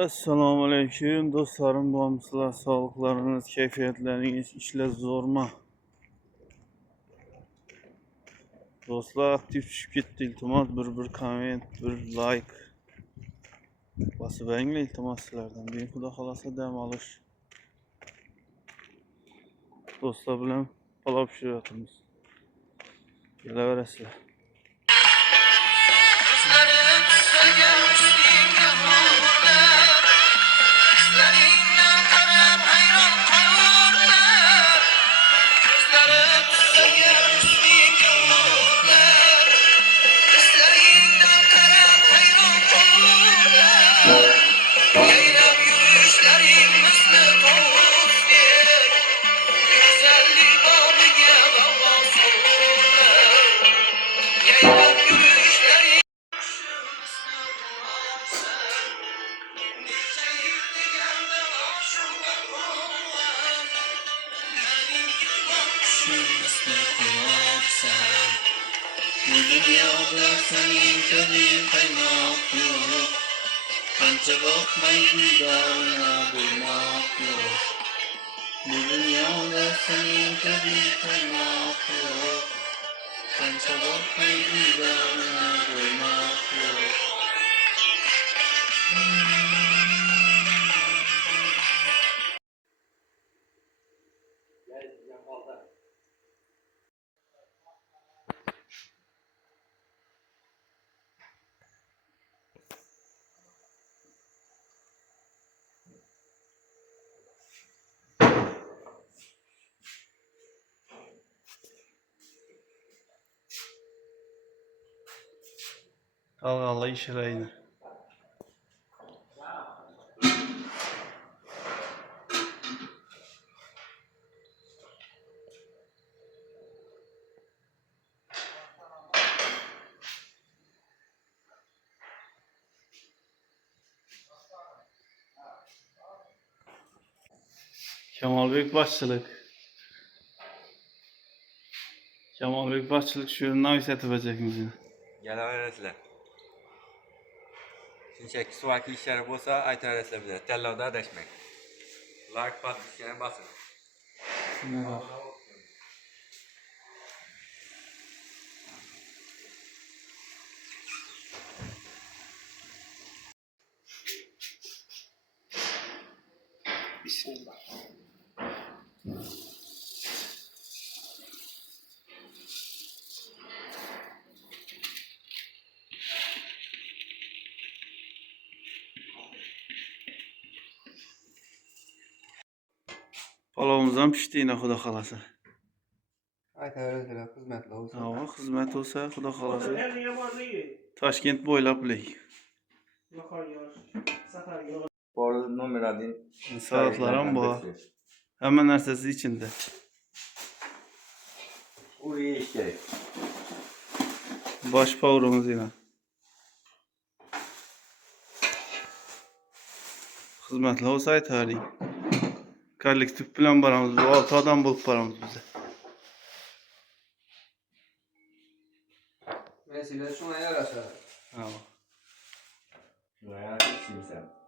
Assalomu alaykum do'stlarim, bormisizlar? Sog'liqlariniz, kayfiyatlaringiz, ishlar zo'rmi? Do'stlar, aktiv tushib ketdi. Iltimos bir komment, bir like bosib qo'yinglar iltimos sizlardan. Men xudo xolasa dam olish do'stlar bilan palov pishiryapmiz. Kelaverasizlar. Bu dünyada senin gözün kaymak yok. Kanca bakmayı dağına bulmak yok. Bu dünyada senin gözün kaymak yok. Kanca bakmayı dağına bulmak yok. Dalgalı işireydi. Kemalbek başçılık. Kemalbek başçılık şu ürünü avisatı verecekmiz. Gelaverasizlar. Shunchaki suvaki ishlari bo'lsa aytaverasizlar bizga. Tanlovda adashmang. Like podpiskani bosing. Bismillah. Palovimizdan pishdi yine xudo xolasa. Aytaverasizlar, xizmatlar bo'lsin. Hava xizmat olsa xudo xolasa. Toshkent bo'ylab ley. Bor nomerlarning Soatlar ham bor. Hamma narsasi ichinde. U yeyish kerak. Bosh pavrimiz yine. Xizmatlar olsa aytaylik. Kollektiv bilan boramiz. 6 odam bo'lib boramiz biz. Men sizlar shunga yarashadi. Ha. Shunga yarashadi.